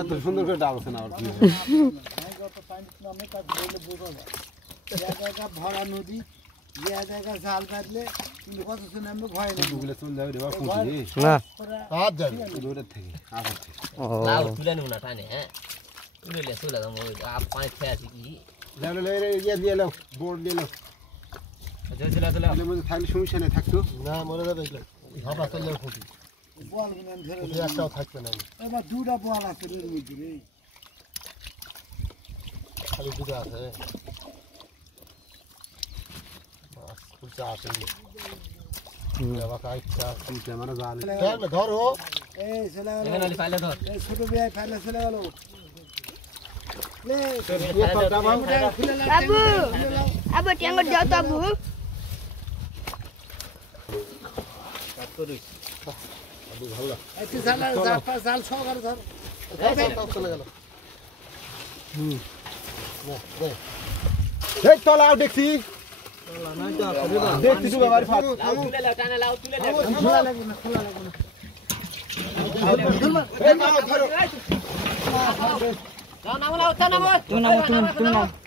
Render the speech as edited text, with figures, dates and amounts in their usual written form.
এত সুন্দর করে ডালছে না আর কি জায়গা ভরা নদী জায়গা জাল বাঁধলে কিন্তু কত শুনে আমি ভয় নেই গুগলে চলে যাবে রে বাবা পুঁজি না হাত যাবে দূরে থেকে আগে থেকে লাউ তুলে নিব না টানে হ্যাঁ তুলে লে চলে যাবো পানি খেয়ে আসি কি যাও লে ইয়ে দিয়ে নাও বোর্ড দিয়ে নাও চলে চলে এর মধ্যে থাকলে সমস্যা নেই থাকতো না মরে যাবে এগুলো হাবড়া চললে খুঁটি বল গুলো ধরে একটাও থাকবে না এবার দুটা বল আছে এর মধ্যে রে খালি দুটো আছে কুচা আছে বাবা কাইটা কুচা মানে জাল ধরো এই চলে গেল এখানে ফাইলে ধর এই ছোট বিয়ে ফেলে চলে গেল লে Abu, abu tengok dia tu abu. একটু জাল জাল সহকার ধর চলে গেল এই তলাও দেখছি দেখছি তো বাবার ফাল লাউ তুলে লাউ টানে লাউ তুলে লে খোলা লাগবে না খোলা লাগবে না এই মামা ধরো নাও নাও নাও নাও Tu nama.